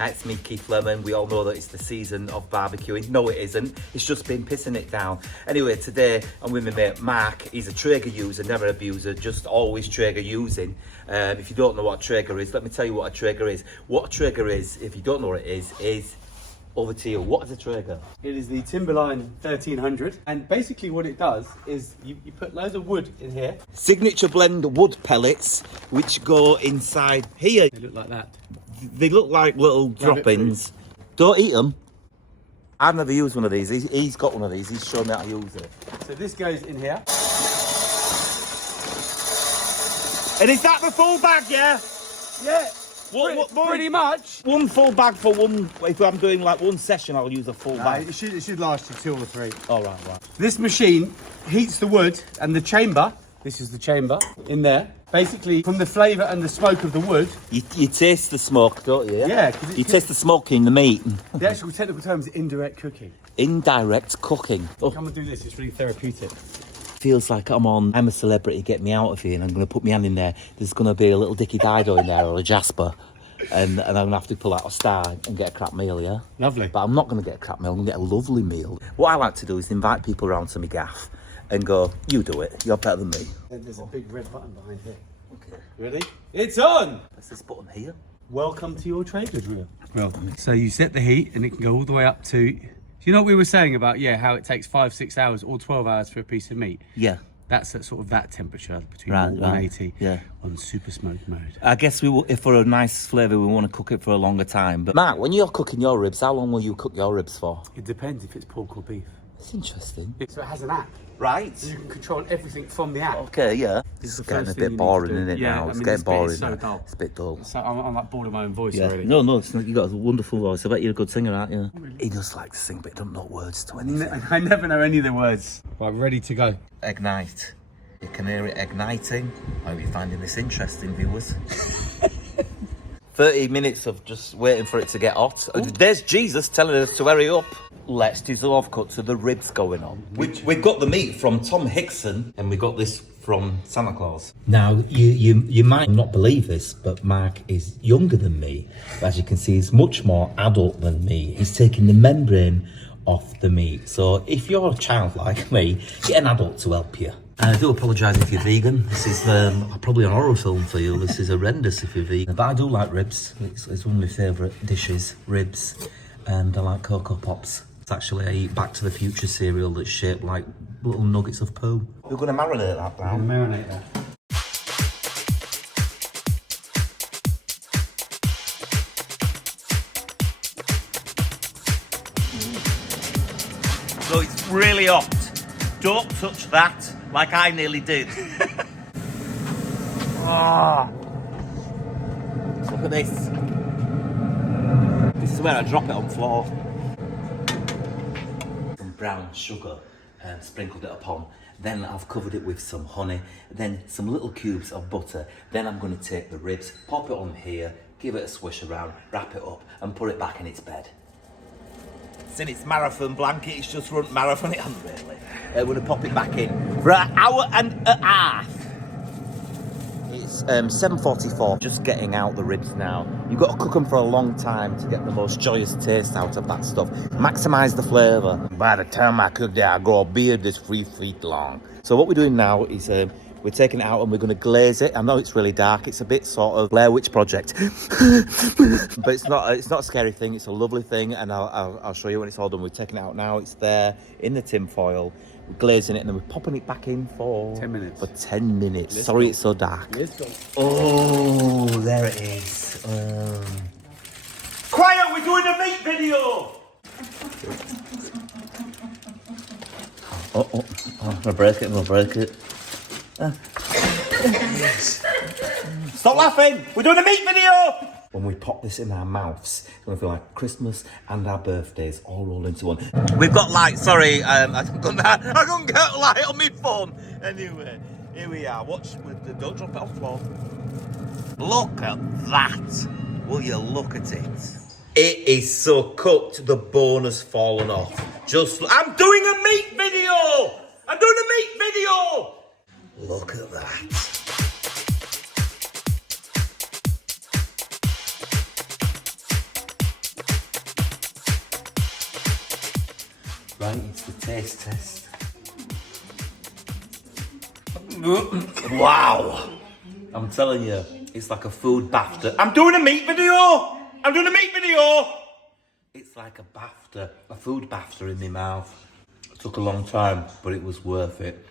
It's me, Keith Lemon. We all know that it's the season of barbecuing. No, it isn't. It's just been pissing it down. Anyway, today I'm with my mate Mark. He's a Traeger user, never abuser, just always Traeger using. If you don't know what a Traeger is, let me tell you what a Traeger is. What a Traeger is, if you don't know what it is over to you. What is a Traeger? It is the Timberline 1300, and basically what it does is you put loads of wood in here. Signature blend wood pellets, which go inside here. They look like that. They look like little drop-ins. Don't eat them. I've never used one of these. He's got one of these. He's shown me how to use it. So this goes in here. And is that the full bag, yeah? Yeah. Pretty much. One full bag for one. If I'm doing like one session, I'll use a full bag. It should last you 2 or 3. Oh, right. This machine heats the wood, and the chamber, this is the chamber in there, basically from the flavour and the smoke of the wood. You taste the smoke, don't you? Yeah. You taste the smoke in the meat. The actual technical term is indirect cooking. Indirect cooking. Oh. Come and do this, it's really therapeutic. Feels like I'm a Celebrity, get me out of here, and I'm going to put my hand in there. There's going to be a little Dickie Dido in there, or a Jasper, and I'm going to have to pull out a star and get a crap meal, yeah? Lovely. But I'm not going to get a crap meal, I'm going to get a lovely meal. What I like to do is invite people around to my gaff and go, you do it, you're better than me. And there's a big red button behind here. Okay. Ready? It's on! What's this button here? Welcome to your Traeger drill. Well, so you set the heat and it can go all the way up to... Do you know what we were saying about, how it takes 5-6 hours or 12 hours for a piece of meat? Yeah. That's at sort of that temperature, between 180 on super smoke mode. I guess if for a nice flavour, we want to cook it for a longer time. But Mark, when you're cooking your ribs, how long will you cook your ribs for? It depends if it's pork or beef. It's interesting. So it has an app. Right. So you can control everything from the app. Okay, yeah. This is getting a bit boring, isn't it, now? It's getting boring. So dull. It's a bit dull. So I'm like bored of my own voice already. No, it's not. You've got a wonderful voice. I bet you're a good singer, aren't you? Really? He does like to sing, but he doesn't know words to anything. I never know any of the words. Right, ready to go. Ignite. You can hear it igniting. I hope you're finding this interesting, viewers. 30 minutes of just waiting for it to get hot. Ooh. There's Jesus telling us to hurry up. Let's do the off cut to the ribs going on. We've got the meat from Tom Hickson, and we got this from Santa Claus. Now, you might not believe this, but Mark is younger than me. But as you can see, he's much more adult than me. He's taking the membrane off the meat. So if you're a child like me, get an adult to help you. I do apologise if you're vegan. This is probably an horror film for you. This is horrendous if you're vegan. But I do like ribs. It's one of my favourite dishes, ribs. And I like Cocoa Pops. It's actually, I eat Back to the Future cereal that's shaped like little nuggets of poo. We're going to marinate that now. I'm going to marinate that. So it's really hot. Don't touch that like I nearly did. Oh. Look at this. This is where I drop it on the floor. Some brown sugar and sprinkled it upon. Then I've covered it with some honey. Then some little cubes of butter. Then I'm going to take the ribs, pop it on here, give it a swish around, wrap it up and put it back in its bed. In its marathon blanket, it's just run marathon, it hasn't really. We're going to pop it back in for an hour and a half. It's 7:44, just getting out the ribs now. You've got to cook them for a long time to get the most joyous taste out of that stuff. Maximise the flavour. By the time I cook that, I grow a beard that's 3 feet long. So what we're doing now is we're taking it out and we're going to glaze it. I know it's really dark. It's a bit sort of Blair Witch Project. But it's not a scary thing. It's a lovely thing. And I'll show you when it's all done. We're taking it out now. It's there in the tin foil. We're glazing it and then we're popping it back in for 10 minutes. For 10 minutes. Sorry, it's so dark. Let's go. Oh, there it is. Quiet, we're doing a meat video. I'm gonna break it. Stop laughing! We're doing a meat video! When we pop this in our mouths, it's going to feel like Christmas and our birthdays all rolled into one. We've got light, sorry, I couldn't get light on my phone. Anyway, here we are. Watch, don't drop it off the floor. Look at that. Will you look at it? It is so cooked, the bone has fallen off. I'm doing a meat video! Look at that. Right, it's the taste test. Wow! I'm telling you, it's like a food BAFTA. I'm doing a meat video! It's like a BAFTA, a food BAFTA in my mouth. It took a long time, but it was worth it.